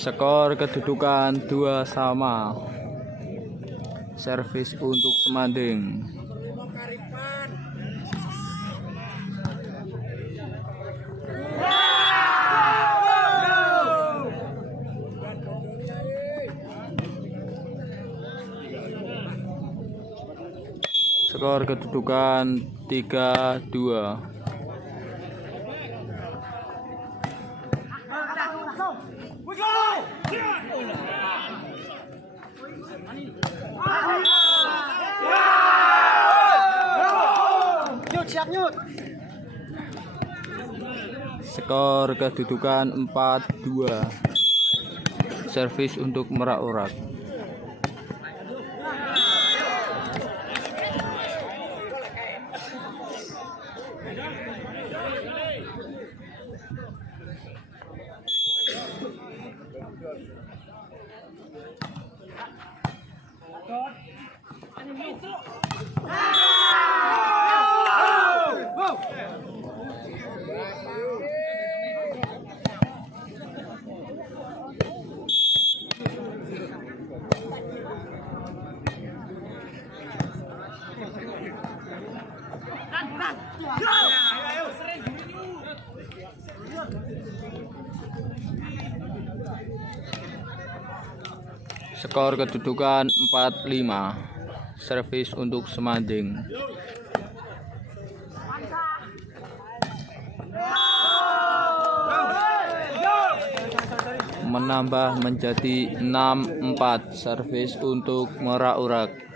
Skor kedudukan 2-2. Servis untuk Semanding. Skor kedudukan 3-2. Skor kedudukan 4-2. Servis untuk Merak-Urak. Skor kedudukan 4-5. Servis untuk Semanding. Menambah menjadi 6-4. Servis untuk Merak-Urak.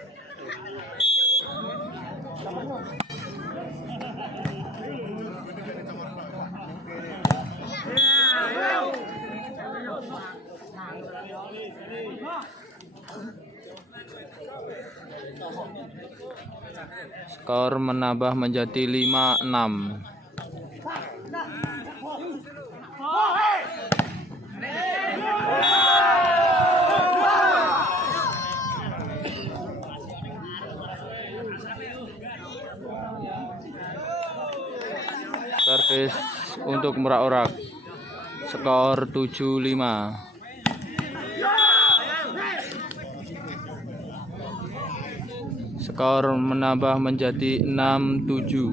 Skor menambah menjadi 5-6. Servis untuk Merak-Urak. Skor 7-5. Skor menambah menjadi 6-7.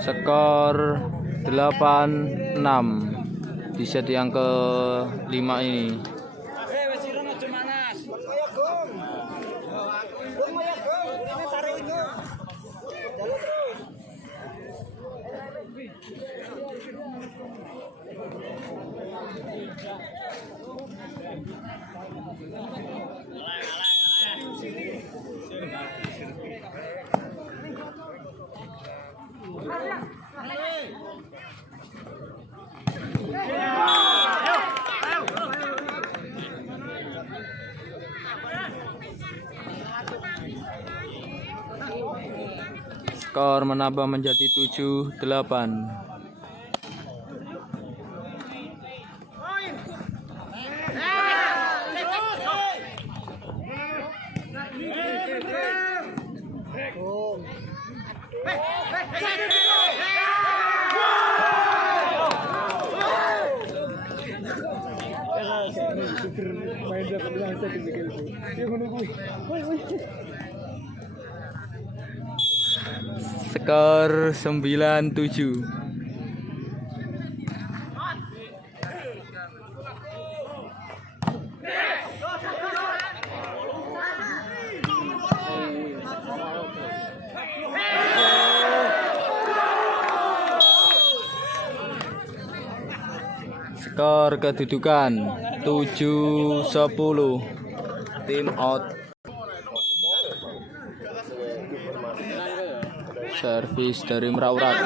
Skor 8-6 di set yang ke-5 ini. Skor menambah menjadi 7-8. Skor 9-7. Skor kedudukan 7-10. Tim out. Servis dari Merak-Urak.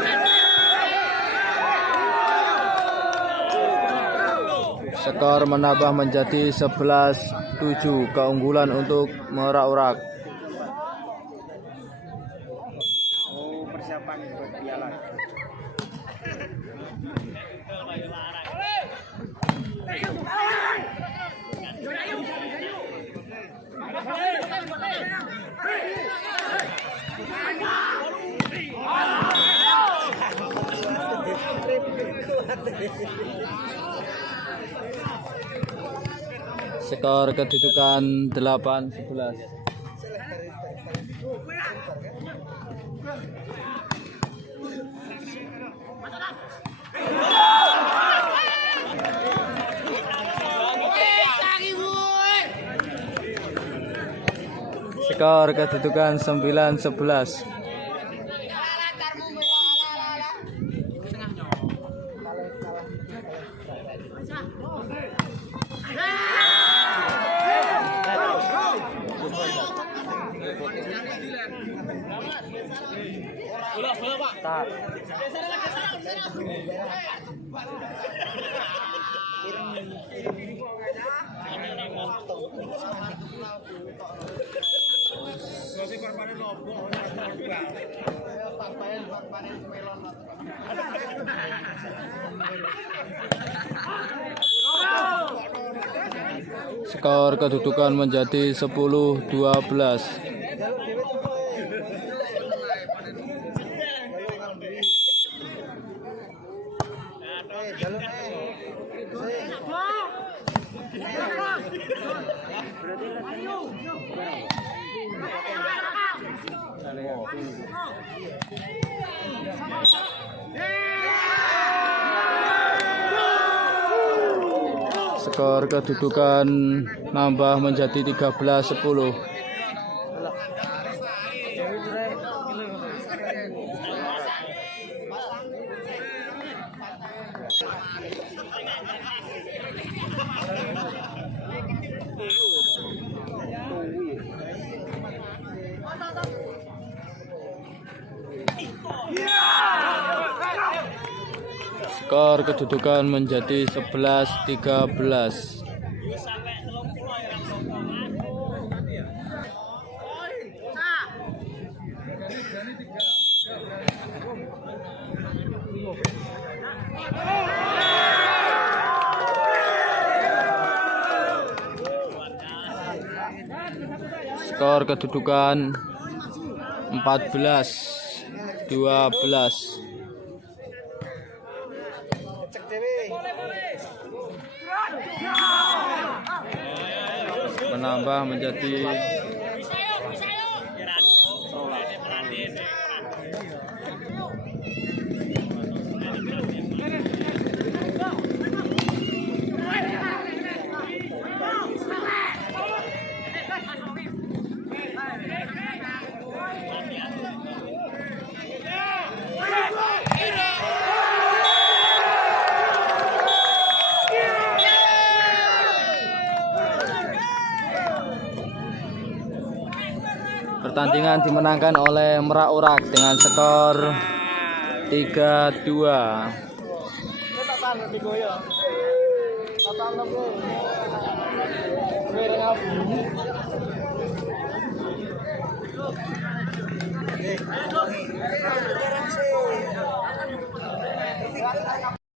Skor menambah menjadi 11-7. Keunggulan untuk Merak-Urak. Persiapan buat piala. Skor kedudukan 8-11. Skor kedudukan 9-11. Skor kedudukan menjadi 10-12. Skor kedudukan nambah menjadi 13-10. Skor kedudukan menjadi 11-13. Skor kedudukan 14-12. Menambah menjadi pertandingan dimenangkan oleh Merak-Urak dengan skor 3-2.